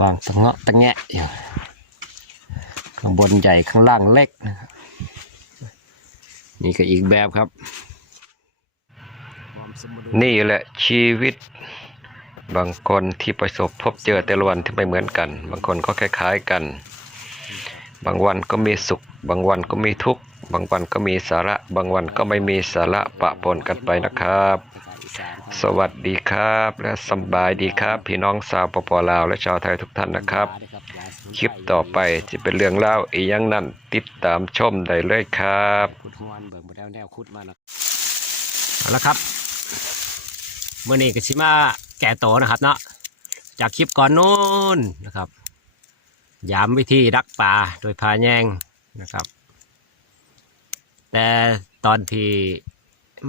วางตะเงาะตะแงะอยู่ข้างบนใหญ่ข้างล่างเล็กนะครับนี่ก็อีกแบบครับ นี่แหละชีวิต บางคนที่ประสบพบเจอแต่ละวันที่ไม่เหมือนกัน บางคนก็คล้ายๆกัน บางวันก็มีสุข บางวันก็มีทุกข์ บางวันก็มีสาระ บางวันก็ไม่มีสาระปะปนกันไปนะครับ สวัสดีครับ และสำบายดีครับ พี่น้องชาวปปลาว และชาวไทยทุกท่านนะครับ คลิปต่อไปจะเป็นเรื่องเล่าวอีกอย่างนั้นติดตามชมได้เลยครับขุดฮวนเบิ่งบ่ได้แนวขุดมาแล้วเอาละครับเมื่อนี้ก็ชิมาแก่โตนะครับเนาะจากคลิปก่อนนู้นนะครับยามวิธีดักป่าโดยพาแยงนะครับ แต่ตอนที่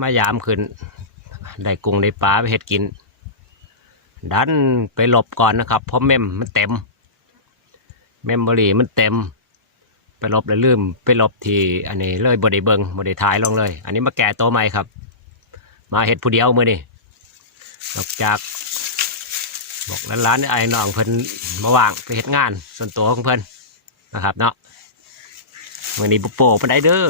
มายามขึ้น ได้กุ้งได้ปลาไปเห็ดกิน ดันไปหลบก่อนนะครับ เพราะเมมมันเต็ม เมมโมรีมันเต็ม ไปลบแล้วลืมไปลบที่อันนี้เลยบไดเบิงบไดท้ายลงเลย อันนี้มาแก่ตัวใหม่ครับ มาเห็ดผู้เดียวมือนี่นอกจากบอกร้านๆไอ้น้องเพิ่นมาว่างไปเห็ดงานส่วนตัวของเพิ่นนะครับเนาะมือนี้บุโปไปได้เด้อ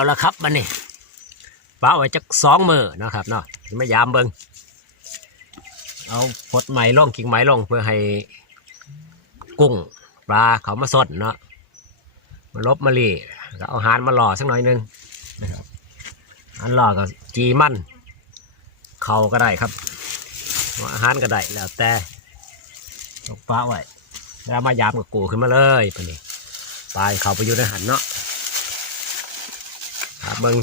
แล้วละครับมันนี่ป้าไว้จักสองมือนะครับเนาะไม่ยามเบิงเอาพดไหม้ล่องกิ่งไม้ล่องเพื่อให้กุ้งปลาเขามาสดเนาะมาลบมาลีแล้วเอาอาหารมาหล่อสักหน่อยหนึงนะครับอันหล่อกับจีมันเขาก็ได้ครับเอาอาหารก็ได้แล้วแต่ตกปลาไว้แล้วมายามกับกูขึ้นมาเลยปะนี่ปลาเขาไปอยู่ในหันเนาะถาม เบิง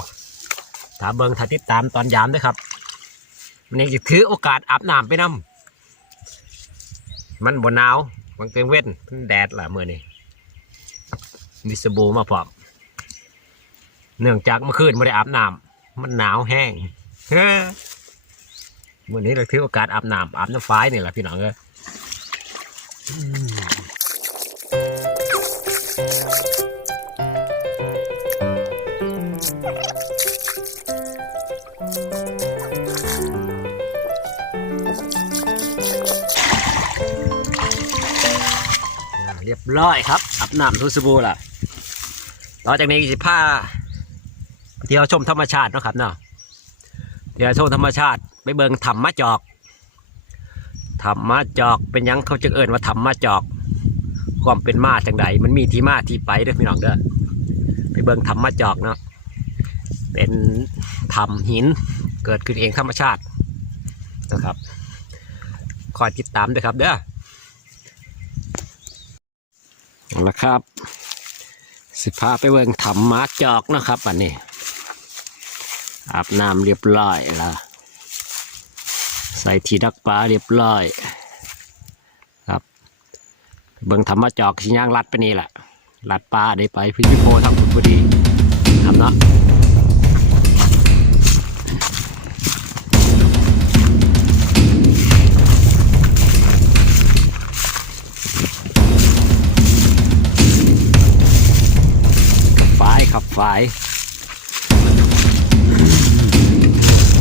ถามเบิงถ้าติดตามตอนยามด้วยครับมันยังจะถือโอกาสอาบน้ำไปนำมันบนหนาวมันเกงเว้นมันแดดละมือนี่มีสบู่มาพร้อมเนื่องจากเมื่อคืนไม่ได้อาบน้ำมันหนาวแห้งเมื่อนี้เราถือโอกาสอาบน้ำอาบน้ำฟ้ายนี่แหละพี่น้องเอ้ยอืม ร้อยครับอาบน้ำทุสบูล่ะต่อจากนี้จะพาเที่ยวชมธรรมชาตินะครับเนาะเที่ยวชมธรรมชาติไปเบิ่งธรรมะจอกธรรมะจอกเป็นยังเขาจึงเอ่นว่าธรรมะจอก ความเป็นมาจังใดมันมีที่มาที่ไปด้อพี่น้องเด้อไปเบิ่งธรรมะจอกเนาะเป็นธรรมหินเกิดขึ้นเองธรรมชาตินะครับคอยติดตามด้วยครับเด้อเอา ละครับ สิพาไปเวิงธรรมาจอกนะครับอันนี้ อาบน้ำเรียบร้อยละใส่ที่ดักปลาเรียบร้อย ครับ เบิ่งธรรมะจอกสิย่างรัดไปนี่แหละรัดปลาได้ไปพิพิโพทำบุญพอดีครับเนาะาย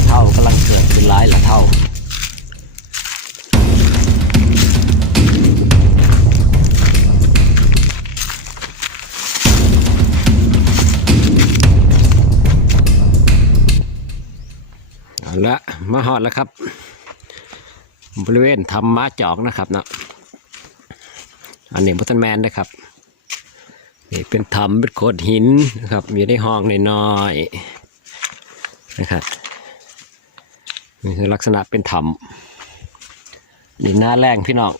เท่ากำลังเกิดเป็นร้ายละเท่าและมาหอดแล้วครับ บริเวณทำม้าจอกนะครับนะอันนี้พัตนแมนนะครับ นี่เป็นถ้ำเป็นโขดหินนะครับ มีในห้องน้อยๆนะครับนี่คือลักษณะเป็นถ้ำนี่หน้าแรงพี่น้อง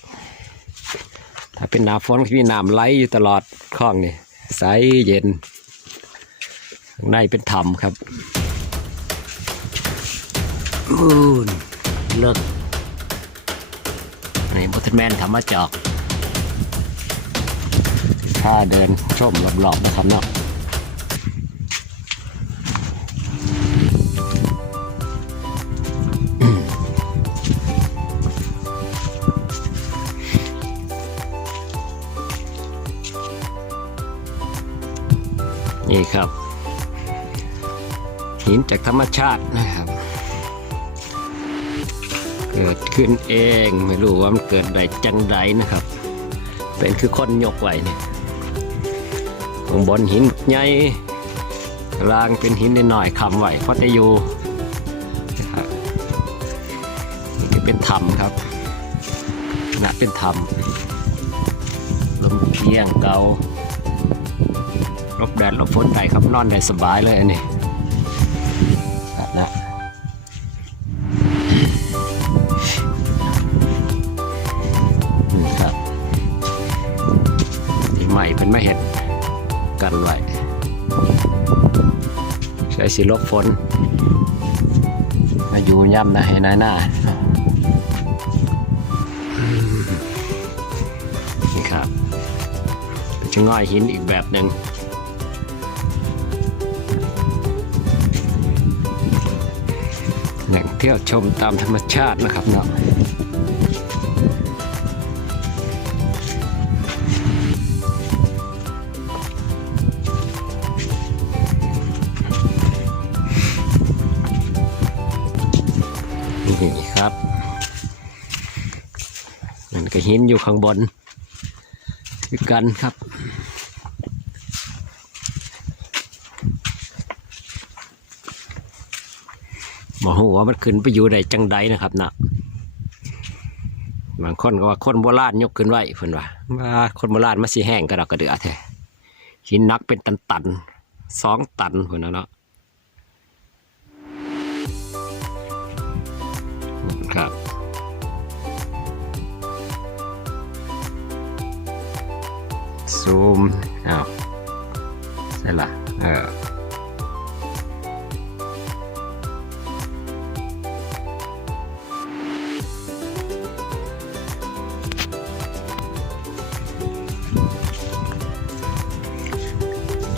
ถ้าเป็นหน้าฝนก็มีน้ำไหลอยู่ตลอดคลองนี่ใสเย็นข้างในเป็นถ้ำครับอูนเลิกนี่บุตรแมนทำมาจอก ถ้าเดินชมรอบๆนะครับเนาะนี่ครับ หินจากธรรมชาตินะครับ เกิดขึ้นเองไม่รู้ว่ามันเกิดใดจังใดนะครับ เป็นคือคนยกไว้เนี่ย ข้างบนหินใหญ่กลางเป็นหินหน่อยคำไหวเพราะจะอยู่นะครับนี่เป็นถ้ำครับนะเป็นถ้ำลมเพียงเกาลบแดดลบฝนได้ครับนอนได้สบายเลยอันนี้ สิลบฝนมาอยู่ย่ำนะให้นายหน้านี่ครับจะง่อยหินอีกแบบหนึ่งแหล่งเที่ยวชมตามธรรมชาตินะครับเนาะ ก็หินอยู่ข้างบนคือกันครับ หมอหัวามันขึ้นไปอยู่ได้จังใดนะครับนะบางคนก็ว่าคนโบราณยกขึ้นไว้เพิ่นว่าว่าคนโบราณมาสิแห้งกระดอกกระเดือแท้หินนักเป็นตันตันสองตันเพิ่นนะเนาะครับ ซูมอ้าวใช่ละเออ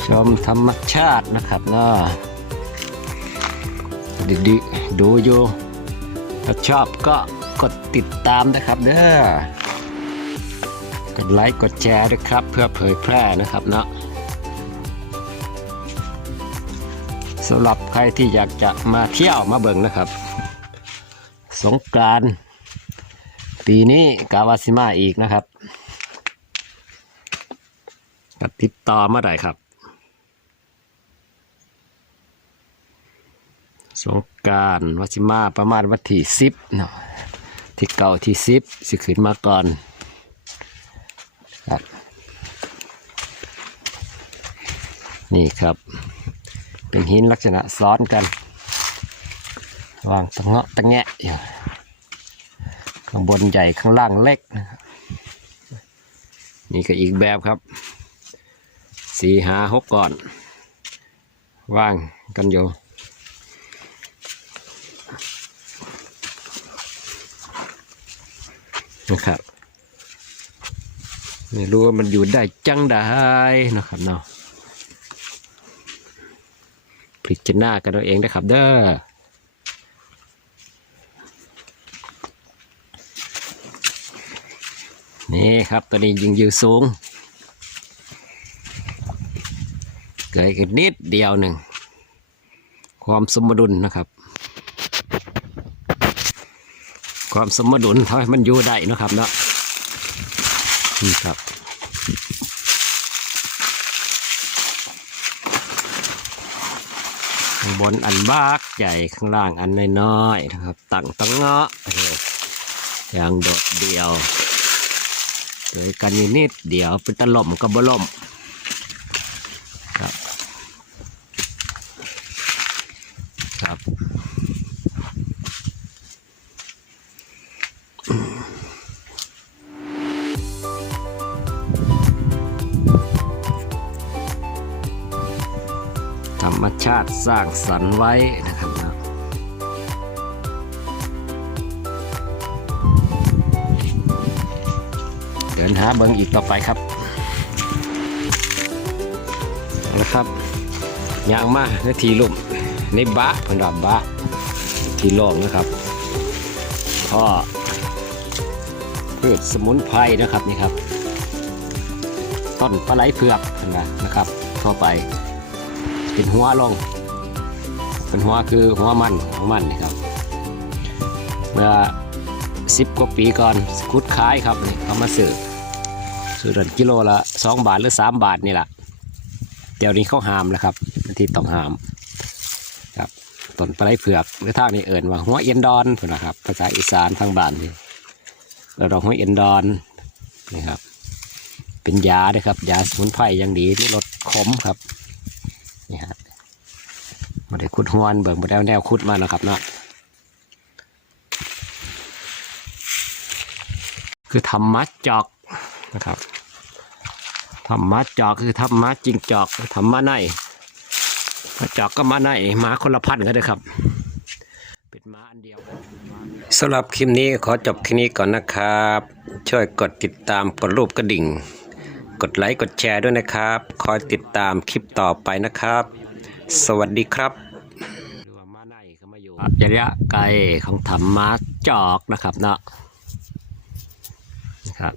ชมธรรมชาตินะครับเนาะดีๆดูอยู่ถ้าชอบก็กดติดตามนะครับเด้อ กดไลค์กดแชร์ด้วยครับ เพื่อเผยแพร่นะครับเนาะสำหรับใครที่อยากจะมาเที่ยวมาเบิ่งนะครับ สงกรานต์ปีนี้กาวาซิมาอีกนะครับก็ติดต่อมาได้ครับ สงการวัชิมาประมาณวันที่สิบเนาะที่เก่าที่สิบสิขึ้นมาก่อนครับ นี่ครับ เป็นหินลักษณะซ้อนกันวางตะเงาะตะแงะอยู่ข้างบนใหญ่ข้างล่างเล็กนะครับนี่ก็อีกแบบครับสี่หาหกก่อน ว่างกันอยู่นะครับไม่รู้ว่ามันอยู่ได้จังได้นะครับเนาะ พิจารณากันเอาเองนะครับ เด้อนี่ครับตัวนี้ยิงยู่สูง เกิดขึ้นนิดเดียวหนึ่ง ความสมดุลนะครับ ความสมดุลทำให้มันอยู่ได้นะครับเนาะนี่ครับ น ข้างบนอันบากใหญ่ข้างล่างอันน้อยๆนะครับ ตั้งตั้งเงาะอย่างโดดเดียวโดยกันนิดเดียวเป็นตะล่มกับบล่มครับครับ ชาติสร้างสรรค์ไว้นะครับเดินหาเบิงอีกต่อไปครับเอาละครับยางมาในทีลุ่มในบะพิ่นว่าบะที่ล่งนะครับก็พืชสมุนไพรนะครับนี่ครับ ต้นปลาไหลเผือกนว่านะครับ เข้าไป เป็นหัวลง เป็นหัวคือหัวมันหัวมันนี่ครับ เมื่อสิบกว่าปีก่อนคุดขายครับนี่เอามาซื้อซื้อดันกิโลละสองบาทหรือสามบาทนี่แหละเดี๋ยวนี้เขาหามแล้วครับที่ต้องหามครับต้นปลาไหลเผือกหรือทางนี้เอิ่นว่าหัวเอียนดอนนะครับ ภาษาอีสานทางบ้านนี่เราหัวเอียนดอนนี่ครับ เป็นยาด้วยครับยาสมุนไพรอย่างดีนี่ลดขมครับ ขุดหวนเบิ่งมาได้แนวขุดมานะครับเนาะคือธรรมะจอกนะครับธรรมะจอกคือธรรมะจริงจอกธรรมะในมาจอกก็มาในหมาคนละพันกันเลยครับเป็นมาอันเดียวสำหรับคลิปนี้ขอจบแค่นี้ก่อนนะครับ ช่วยกดติดตามกดรูปกระดิ่ง กดไลค์กดแชร์ด้วยนะครับ คอยติดตามคลิปต่อไปนะครับ สวัสดีครับหรือว่ามาใน อัจฉระยะไกลของธรรมะจอกนะครับเนาะนะครับ